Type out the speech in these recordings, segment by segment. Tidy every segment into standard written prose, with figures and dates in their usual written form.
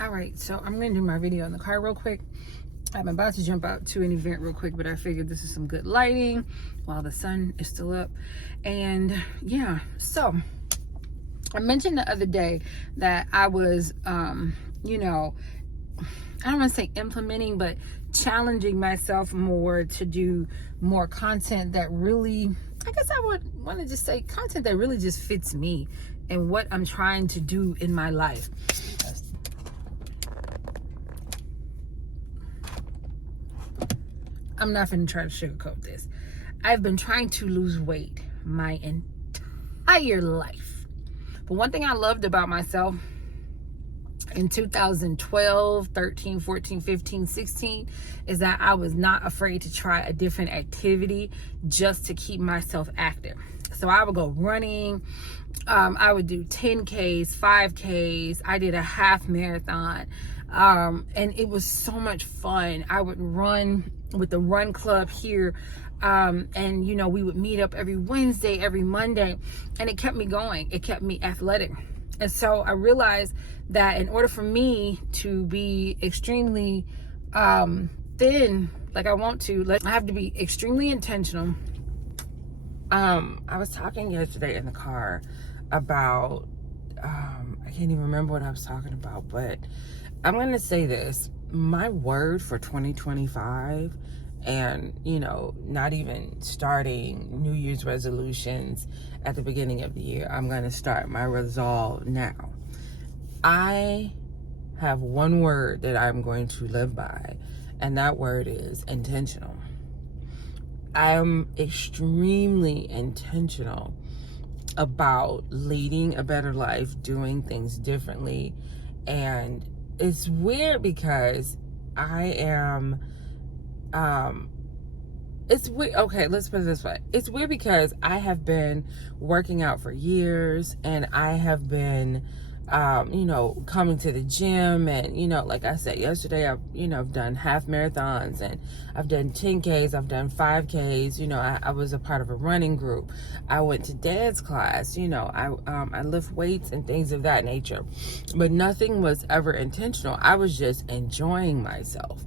All right, so I'm gonna do my video in the car real quick. I'm about to jump out to an event real quick, but I figured this is some good lighting while the sun is still up. And yeah, so I mentioned the other day that I was, you know, I don't want to say implementing, but challenging myself more to do more content that really, I guess I would want to just say content that really just fits me and what I'm trying to do in my life. I'm not going to try to sugarcoat this. I've been trying to lose weight my entire life. But one thing I loved about myself in 2012, 13, 14, 15, 16 is that I was not afraid to try a different activity just to keep myself active. So I would go running. I would do 10Ks, 5Ks. I did a half marathon. And it was so much fun. I would run with the run club here. And you know, we would meet up every Wednesday, every Monday, and it kept me going. It kept me athletic. And so I realized that in order for me to be extremely thin, like I want to, I have to be extremely intentional. I was talking yesterday in the car about, I can't even remember what I was talking about, but I'm going to say this. My word for 2025, and, you know, not even starting New Year's resolutions at the beginning of the year, I'm going to start my resolve now. I have one word that I'm going to live by, and that word is intentional. I'm extremely intentional about leading a better life, doing things differently. And it's weird because I am, it's weird. Okay, let's put it this way. It's weird because I have been working out for years, and I have been, you know, coming to the gym, and, you know, like I said yesterday, I've done half marathons, and I've done 10Ks, I've done 5Ks, you know, I was a part of a running group. I went to dance class, you know, I lift weights and things of that nature, but nothing was ever intentional. I was just enjoying myself.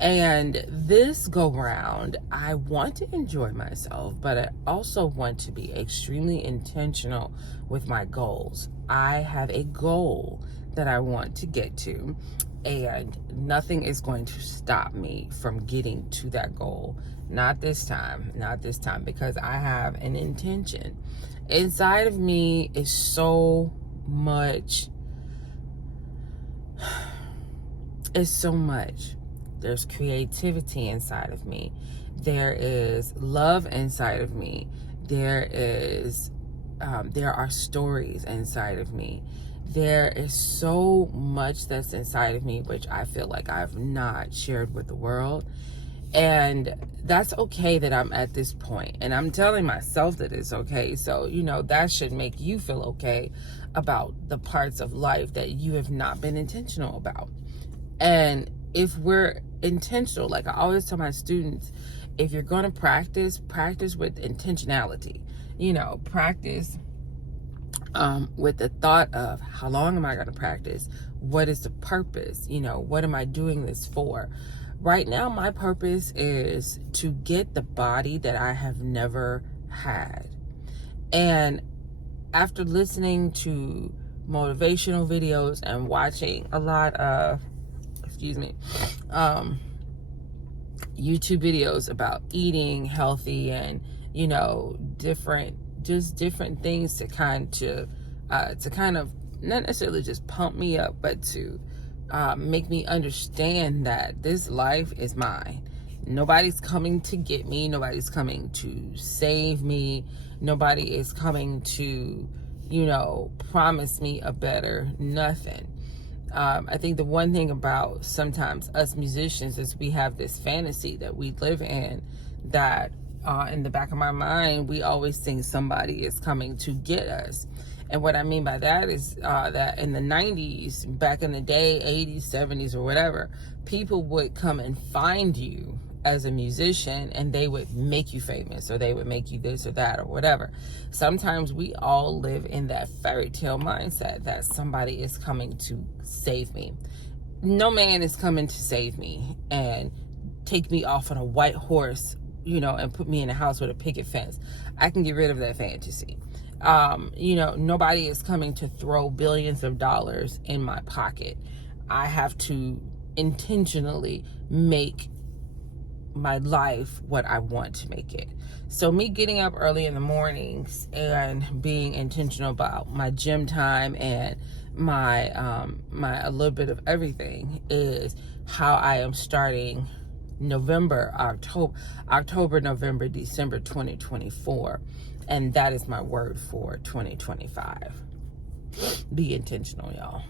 And this go round, I want to enjoy myself, but I also want to be extremely intentional with my goals. I have a goal that I want to get to, and nothing is going to stop me from getting to that goal. Not this time, because I have an intention. Inside of me is so much. It's so much. There's creativity inside of me. There is love inside of me. There are stories inside of me. There is so much that's inside of me, which I feel like I've not shared with the world. And that's okay that I'm at this point. And I'm telling myself that it's okay. So, you know, that should make you feel okay about the parts of life that you have not been intentional about. And if we're intentional, like I always tell my students, if you're going to practice with intentionality. You know, practice with the thought of how long am I going to practice? What is the purpose? You know, what am I doing this for? Right now, my purpose is to get the body that I have never had. And after listening to motivational videos and watching a lot of YouTube videos about eating healthy and, you know, different things to kind of not necessarily just pump me up, but to make me understand that this life is mine. Nobody's coming to get me. Nobody's coming to save me. Nobody is coming to, you know, promise me a better nothing. I think the one thing about sometimes us musicians is we have this fantasy that we live in, that in the back of my mind, we always think somebody is coming to get us. And what I mean by that is that in the 90s, back in the day, 80s, 70s, or whatever, people would come and find you as a musician and they would make you famous, or they would make you this or that or whatever. Sometimes we all live in that fairy tale mindset that somebody is coming to save me. No man is coming to save me and take me off on a white horse, and put me in a house with a picket fence. I can get rid of that fantasy. Nobody is coming to throw billions of dollars in my pocket. I have to intentionally make my life what I want to make it. So me getting up early in the mornings and being intentional about my gym time and my a little bit of everything is how I am starting October, November, December 2024. And that is my word for 2025. Be intentional, y'all.